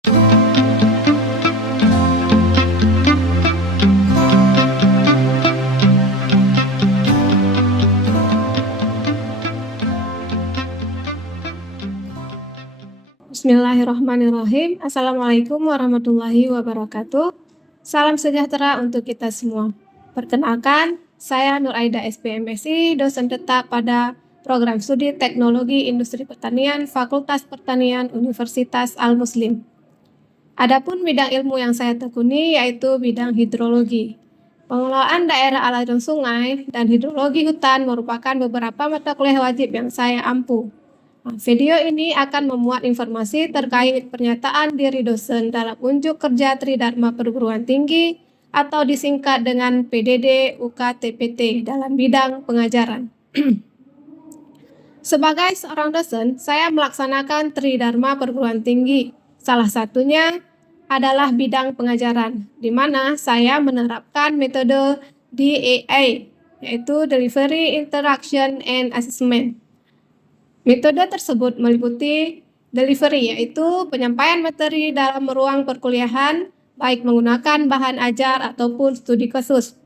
Bismillahirrahmanirrahim. Assalamualaikum warahmatullahi wabarakatuh. Salam sejahtera untuk kita semua. Perkenalkan, saya Nur Aida SPMSI, dosen tetap pada Program Studi Teknologi Industri Pertanian Fakultas Pertanian Universitas Al-Muslim. Adapun bidang ilmu yang saya tekuni yaitu bidang hidrologi. Pengelolaan daerah aliran sungai dan hidrologi hutan merupakan beberapa mata kuliah wajib yang saya ampu. Video ini akan memuat informasi terkait pernyataan diri dosen dalam unjuk kerja Tridharma Perguruan Tinggi atau disingkat dengan PDD UKTPT dalam bidang pengajaran. Sebagai seorang dosen, saya melaksanakan Tridharma Perguruan Tinggi. Salah satunya adalah bidang pengajaran, di mana saya menerapkan metode DAA, yaitu Delivery, Interaction, and Assessment. Metode tersebut meliputi delivery, yaitu penyampaian materi dalam ruang perkuliahan, baik menggunakan bahan ajar ataupun studi kasus.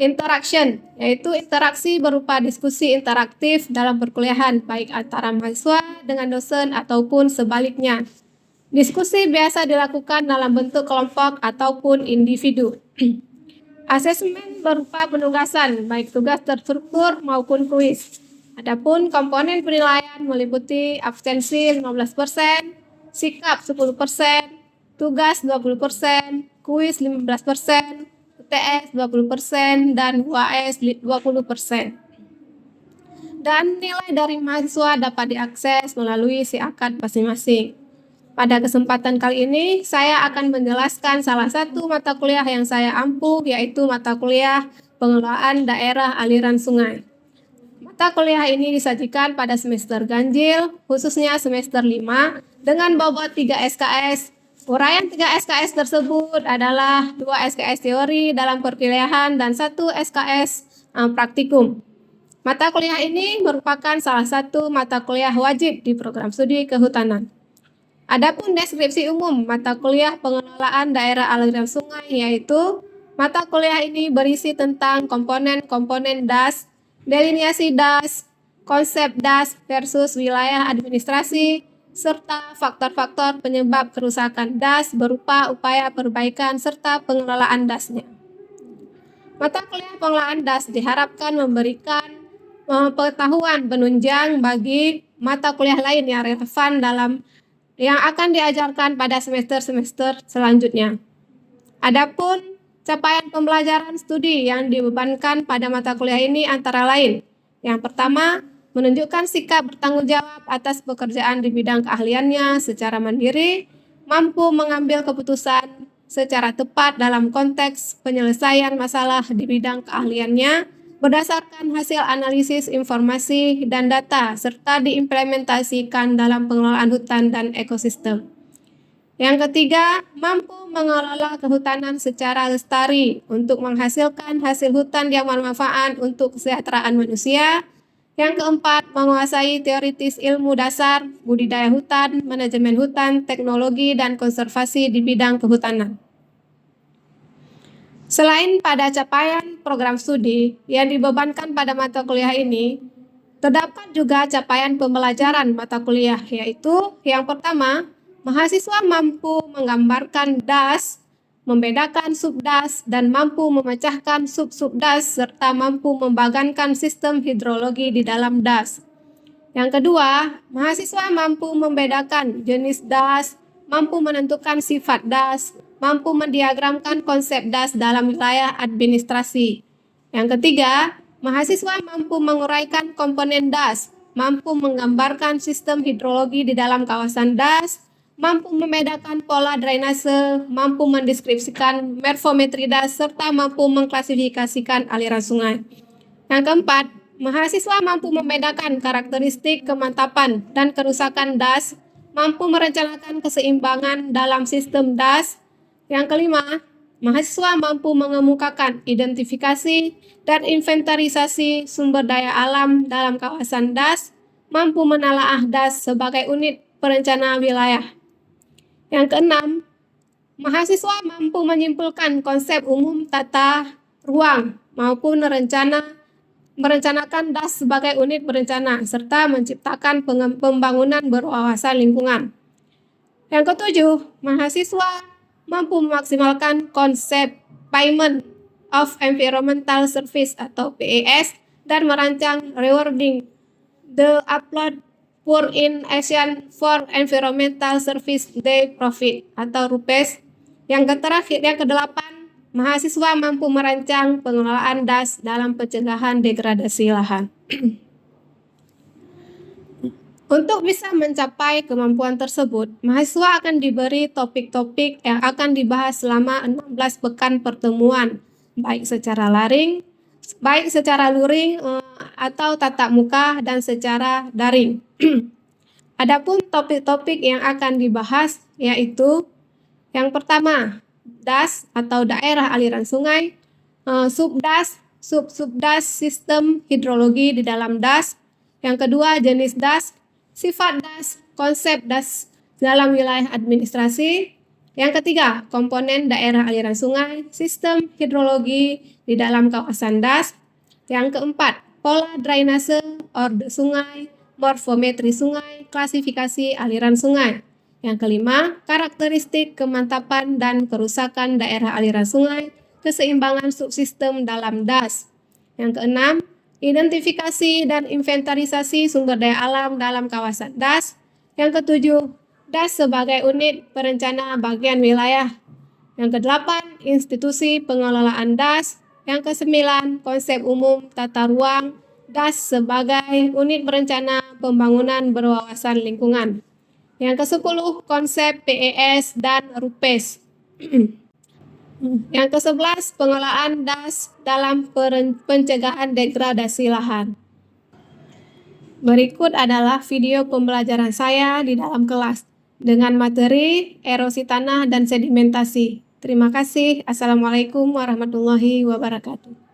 Interaction, yaitu interaksi berupa diskusi interaktif dalam perkuliahan, baik antara mahasiswa dengan dosen ataupun sebaliknya. Diskusi biasa dilakukan dalam bentuk kelompok ataupun individu. Asesmen berupa penugasan, baik tugas terstruktur maupun kuis. Adapun komponen penilaian meliputi absensi 15%, sikap 10%, tugas 20%, kuis 15%, UTS 20%, dan UAS 20%. Dan nilai dari mahasiswa dapat diakses melalui SIAKAD masing-masing. Pada kesempatan kali ini, saya akan menjelaskan salah satu mata kuliah yang saya ampu, yaitu mata kuliah pengelolaan daerah aliran sungai. Mata kuliah ini disajikan pada semester ganjil, khususnya semester 5, dengan bobot 3 SKS. Uraian 3 SKS tersebut adalah 2 SKS teori dalam perkuliahan dan 1 SKS praktikum. Mata kuliah ini merupakan salah satu mata kuliah wajib di program studi kehutanan. Adapun deskripsi umum mata kuliah pengelolaan daerah aliran sungai, yaitu mata kuliah ini berisi tentang komponen-komponen DAS, delineasi DAS, konsep DAS versus wilayah administrasi, serta faktor-faktor penyebab kerusakan DAS berupa upaya perbaikan serta pengelolaan DAS-nya. Mata kuliah pengelolaan DAS diharapkan memberikan pengetahuan penunjang bagi mata kuliah lain yang relevan yang akan diajarkan pada semester-semester selanjutnya. Adapun capaian pembelajaran studi yang dibebankan pada mata kuliah ini antara lain. Yang pertama, menunjukkan sikap bertanggung jawab atas pekerjaan di bidang keahliannya secara mandiri, mampu mengambil keputusan secara tepat dalam konteks penyelesaian masalah di bidang keahliannya berdasarkan hasil analisis informasi dan data serta diimplementasikan dalam pengelolaan hutan dan ekosistem. Yang ketiga, mampu mengelola kehutanan secara lestari untuk menghasilkan hasil hutan yang bermanfaat untuk kesejahteraan manusia. Yang keempat, menguasai teoritis ilmu dasar, budidaya hutan, manajemen hutan, teknologi, dan konservasi di bidang kehutanan. Selain pada capaian program studi yang dibebankan pada mata kuliah ini, terdapat juga capaian pembelajaran mata kuliah, yaitu yang pertama, mahasiswa mampu menggambarkan DAS, membedakan sub-DAS, dan mampu memecahkan sub-sub-DAS, serta mampu membagankan sistem hidrologi di dalam DAS. Yang kedua, mahasiswa mampu membedakan jenis DAS, mampu menentukan sifat DAS, mampu mendiagramkan konsep DAS dalam wilayah administrasi. Yang ketiga, mahasiswa mampu menguraikan komponen DAS, mampu menggambarkan sistem hidrologi di dalam kawasan DAS, mampu membedakan pola drainase, mampu mendeskripsikan morfometri DAS, serta mampu mengklasifikasikan aliran sungai. Yang keempat, mahasiswa mampu membedakan karakteristik kemantapan dan kerusakan DAS, mampu merencanakan keseimbangan dalam sistem DAS. Yang kelima, mahasiswa mampu mengemukakan identifikasi dan inventarisasi sumber daya alam dalam kawasan DAS, mampu menelaah DAS sebagai unit perencana wilayah. Yang keenam, mahasiswa mampu menyimpulkan konsep umum tata ruang maupun merencanakan DAS sebagai unit berencana serta menciptakan pembangunan berwawasan lingkungan. Yang ketujuh, mahasiswa mampu memaksimalkan konsep Payment of Environmental Service atau PES dan merancang rewarding the upload for in action for environmental service they profit atau RUPES. Yang kedelapan, mahasiswa mampu merancang pengelolaan DAS dalam pencegahan degradasi lahan. Untuk bisa mencapai kemampuan tersebut, mahasiswa akan diberi topik-topik yang akan dibahas selama 16 pekan pertemuan, baik secara luring atau tatap muka dan secara daring. Adapun topik-topik yang akan dibahas yaitu yang pertama, DAS atau daerah aliran sungai, subdas, subdas sistem hidrologi di dalam DAS. Yang kedua, jenis DAS, sifat DAS, konsep DAS dalam wilayah administrasi. Yang ketiga, komponen daerah aliran sungai, sistem hidrologi di dalam kawasan DAS. Yang keempat, pola drainase, orde sungai, morfometri sungai, klasifikasi aliran sungai. Yang kelima, karakteristik kemantapan dan kerusakan daerah aliran sungai, keseimbangan subsistem dalam DAS. Yang keenam, identifikasi dan inventarisasi sumber daya alam dalam kawasan DAS. Yang ketujuh, DAS sebagai unit perencana bagian wilayah. Yang kedelapan, institusi pengelolaan DAS. Yang kesembilan, konsep umum tata ruang DAS sebagai unit berencana pembangunan berwawasan lingkungan. Yang ke-10, konsep PES dan RUPES. Yang ke-11, pengelolaan DAS dalam pencegahan degradasi lahan. Berikut adalah video pembelajaran saya di dalam kelas dengan materi erosi tanah dan sedimentasi. Terima kasih. Assalamualaikum warahmatullahi wabarakatuh.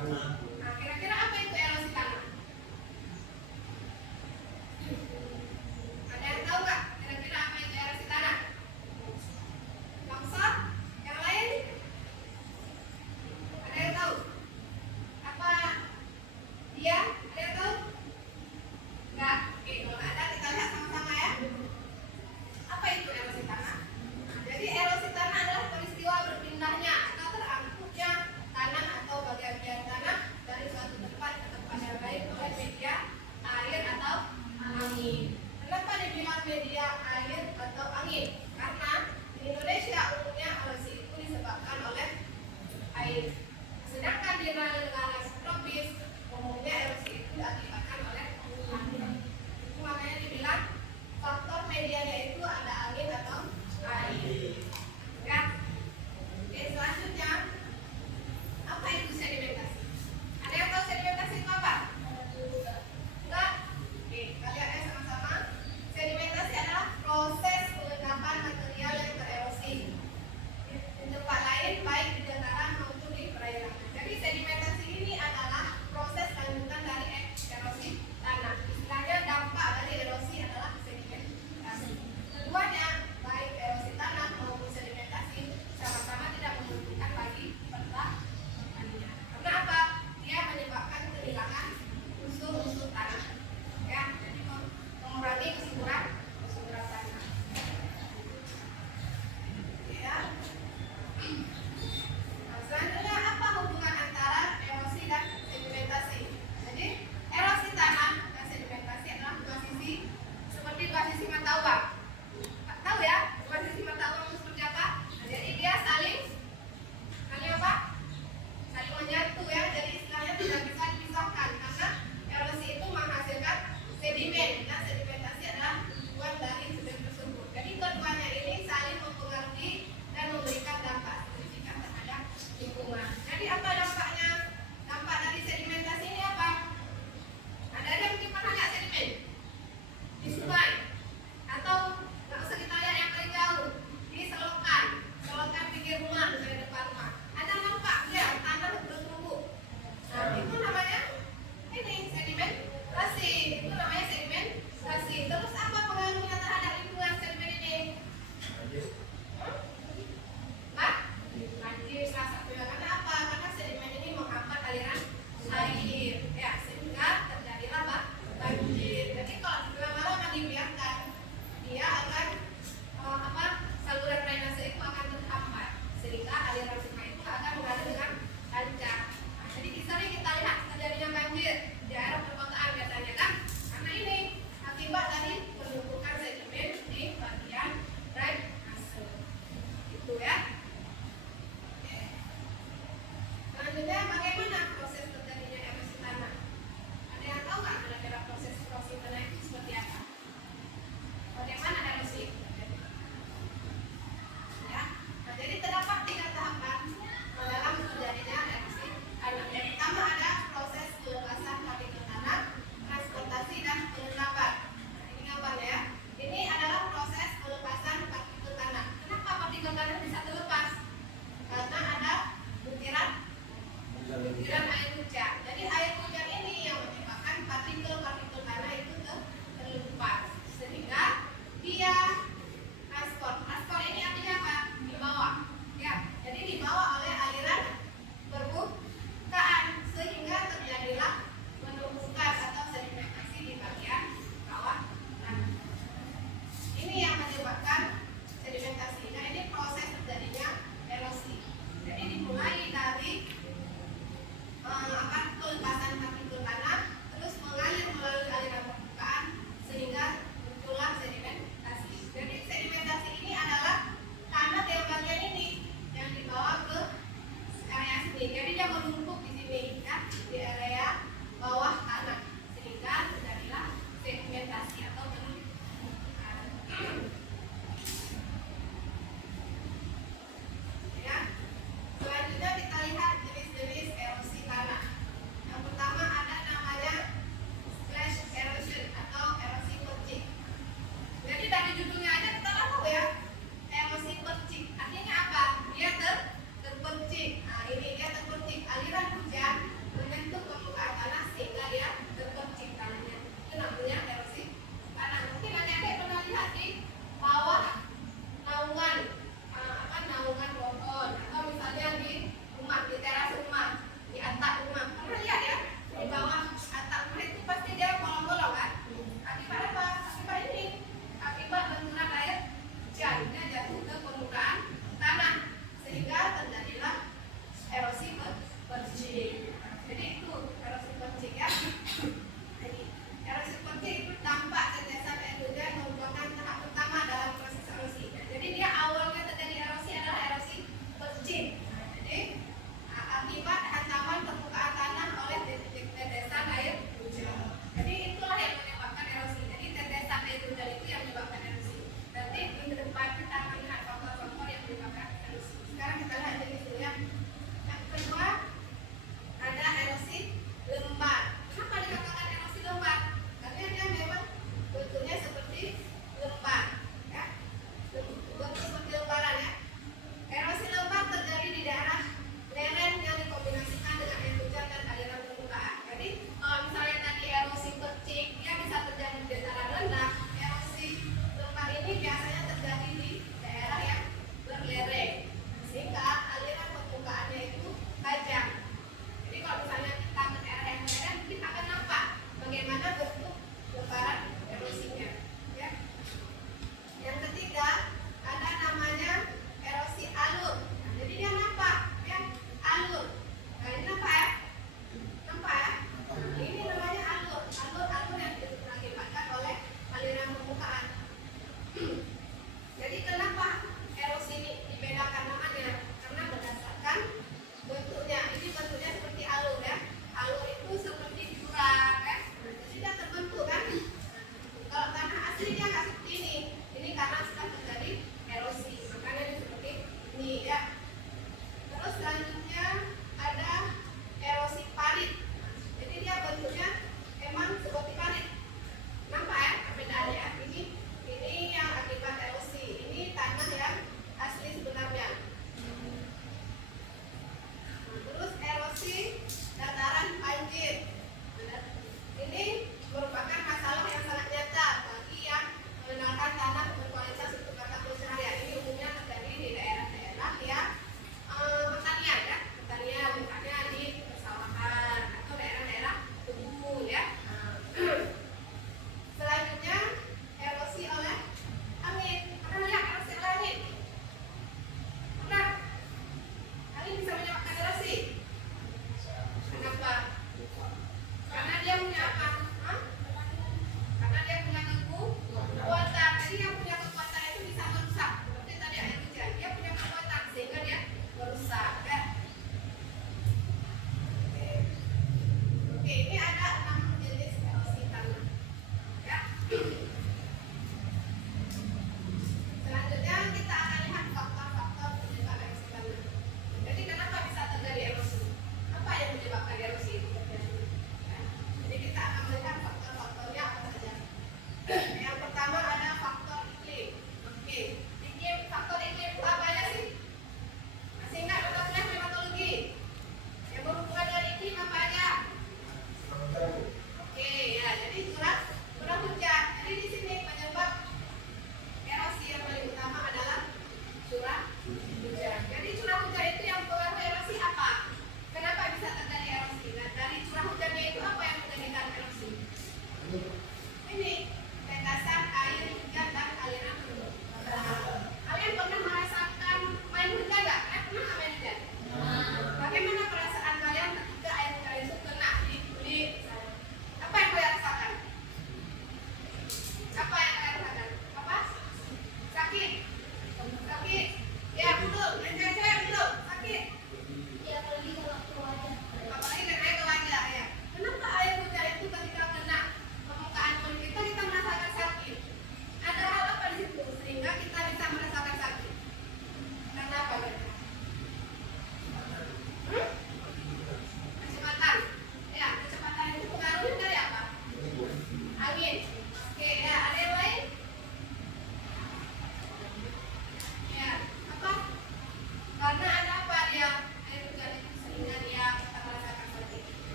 Nah, kira-kira apa itu tidak bisa dipisahkan karena erosi itu menghasilkan sedimen. Nah, sedimentasi adalah tujuan dari sedimen tersebut. Jadi keduanya ini saling mempengaruhi dan memberikan dampak signifikan terhadap lingkungan. Jadi apa dampaknya? Dampak dari sedimentasi ini apa? Ada yang mungkin pernah lihat sedimen di sungai, atau nggak usah kita lihat yang paling jauh, di selokan pinggir rumah, misalnya depan rumah. Ada nampak dia tanah bertumbuh. Nah, itu namanya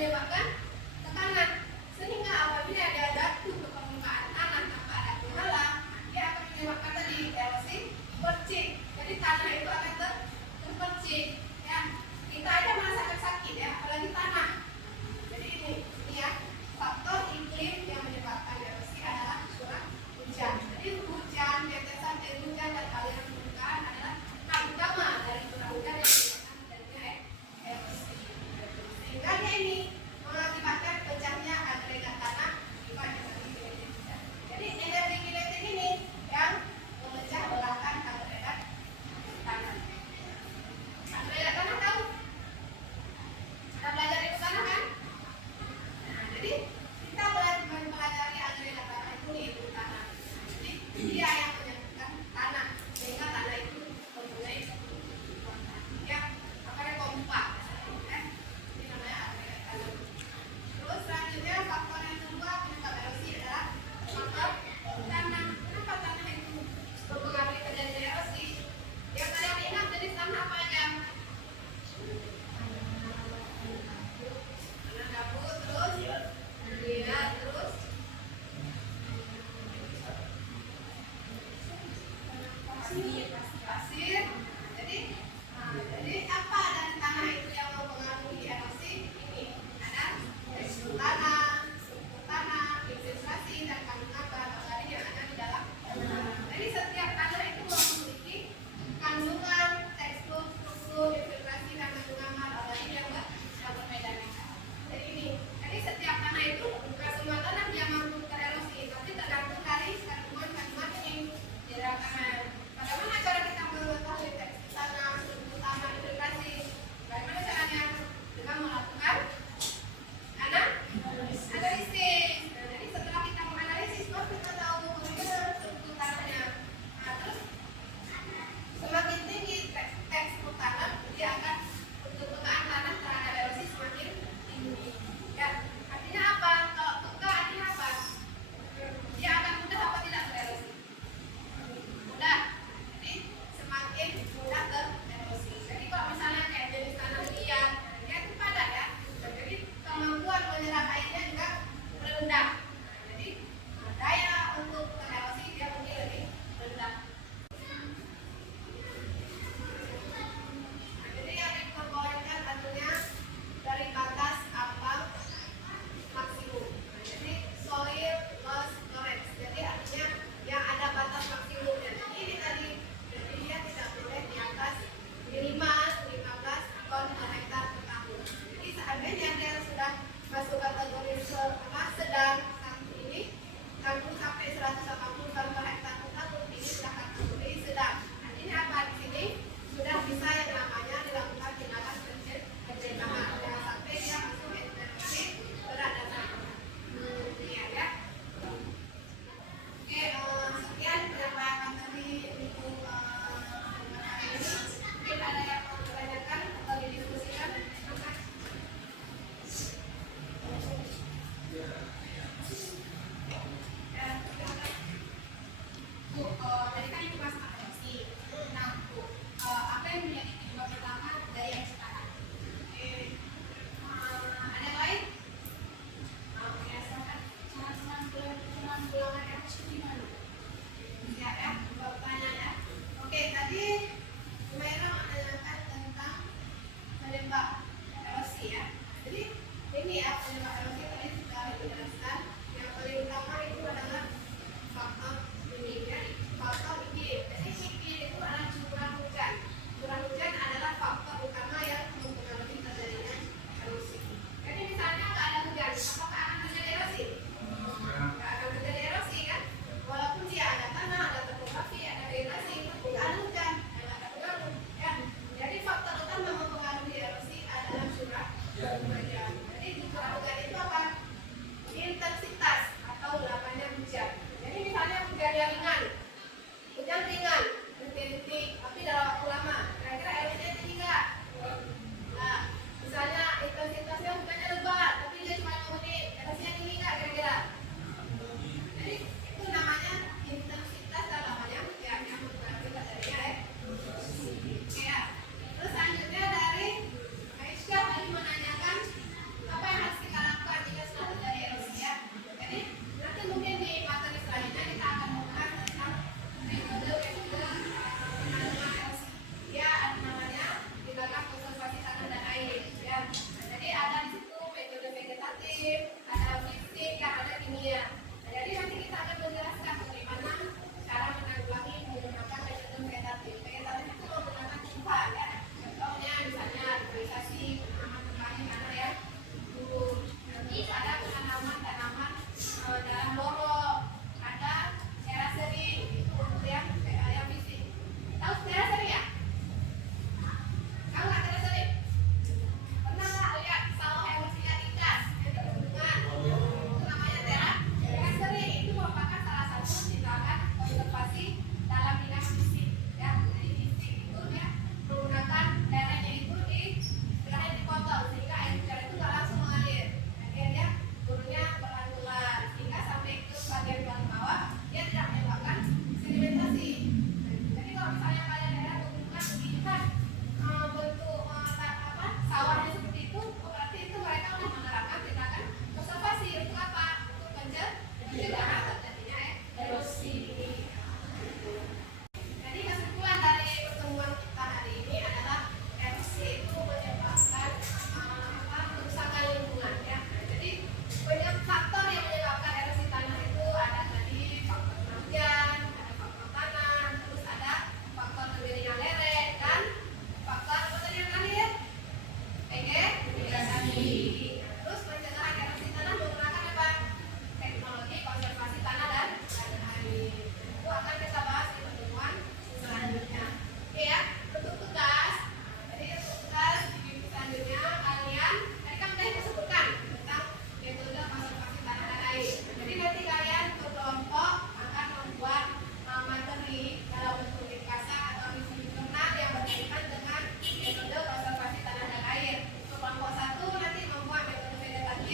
menyebabkan tekanan. Sehingga apabila dia jatuh ke permukaan tanah tanpa ada penghalang, dia akan menyebabkan tadi erosi percik. Jadi tanah itu akan terpercik. Ya, kita aja merasakan sakit ya, apalagi tanah. Jadi ini ya, faktor iklim yang menyebabkan erosi adalah curah hujan. Jadi hujan, tetesan air hujan dan aliran permukaan adalah hal utama dari curah hujan yang menyebabkan terjadinya erosi. Sehingga dia ini mengakibatkan pecahnya agregat tanah di pada kinetik. Jadi energi kinetik ini yang memecah belahkan agregat tanah. Agregat tanah tahu? Kita belajar itu tanah kan? Nah, jadi kita mempelajari agregat tanah itu tanah. Jadi dia yang menyebabkan tanah, sehingga tanah itu mempunyai ya akarnya kompak. Ini namanya agregat tanah. Terus selanjutnya faktor yang kedua penyebab erosi adalah faktor tanah. Kenapa tanah itu mempengaruhi terjadinya erosi? Yang kalian ingat jenis tanah apa aja? Tanah gambut, terus liat, terus pasir. Jadi apa dari tanah itu yang mempengaruhi erosi? Ini ada tekstur tanah, struktur tanah, infiltrasi dan kandungan bahan organik yang ada di dalam tanah. Jadi setiap tanah itu memiliki kandungan, tekstur, struktur, infiltrasi dan kandungan bahan organik yang berbeda. Jadi ini, jadi setiap tanah itu bukan semua tanah yang mampu tererosi, tapi tergantung dari kandungan ini di dalam tanah. Bagaimana cara kita mengetahui tekstur tanah, struktur tanah, infiltrasi? Bagaimana caranya? Dengan melakukan analisis. Nah, jadi setelah kita menganalisis, baru kita tahu bagaimana struktur tanahnya. Nah, terus semakin tinggi tekstur tanah, dia akan untuk tegaan tanah terhadap erosi semakin tinggi. Ya, artinya apa? Kalau peka artinya apa? Dia akan mudah apa tidak tererosi? Mudah. Jadi semakin mudah tererosi. Jadi kalau misalnya kayak jenis tanah liat, dia itu padat ya. Jadi kemampuan menyerap airnya juga rendah. Jadi daya untuk tererosi dia mungkin lebih rendah. Jadi yang diperbolehkan tentunya dari batas ambang maksimum. Jadi soil loss tolerance. Jadi artinya yang ada batas maksimumnya. Ini tadi, jadi dia tidak boleh di atas 15 ton per hektar per tahun. Jadi seandainya dia sudah masuk kategori sedang seperti ini, 60 sampai 180 ton per hektar per tahun, ini sudah kategori sedang. Artinya apa di sini? Sudah bisa yang namanya dilakukan tindakan pencegahan. Jangan sampai dia masuk intervensi berat dan ya. Oke, sekian penyampaian tadi untuk hari ini. Mungkin ada yang mau ditanyakan atau didiskusikan? Bu, tadi kan itu masalah erosi. Nah, Bu, apa yang menjadi penyebab utama dari erosi tanah? Ada yang lain? Oke, silakan. Cara penanggulangan erosi gimana? Siap ya, pertanyaan ya. Oke, tadi Humaira menanyakan tentang penyebab erosi ya. Jadi ini ya penyebab erosi tadi sudah dijelaskan. Yang paling utama itu adalah faktor ini ya, faktor iklim. Jadi iklim itu adalah curah hujan. Curah hujan adalah faktor utama yang mempengaruhi terjadinya erosi. Jadi misalnya nggak ada hujan, apakah akan terjadi erosi? Nggak akan terjadi erosi kan? Walaupun dia ada tanah, ada topografi, ada vegetasi, nggak ada hujan, nggak ada pengaruh. Ya. Jadi faktor utama mempengaruhi erosi adalah curah hujan. Jadi curah hujan itu apa? Intensitas atau lamanya hujan. Jadi misalnya hujan yang ringan, detik-detik, tapi dalam waktu lama. Kira-kira erosinya tinggi nggak? Nah, misalnya intensitasnya hujannya lebat, tapi dia cuma 5 menit, erosinya tinggi nggak kira-kira? Jadi itu namanya intensitas dan lamanya hujan yang mempengaruhi terjadinya ya. Terus selanjutnya dari Aisyah tadi menanyakan apa yang harus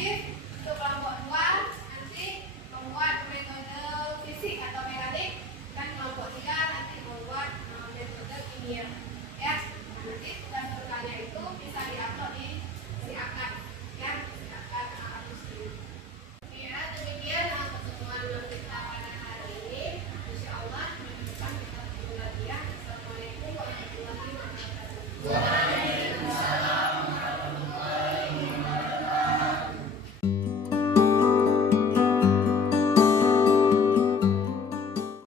positif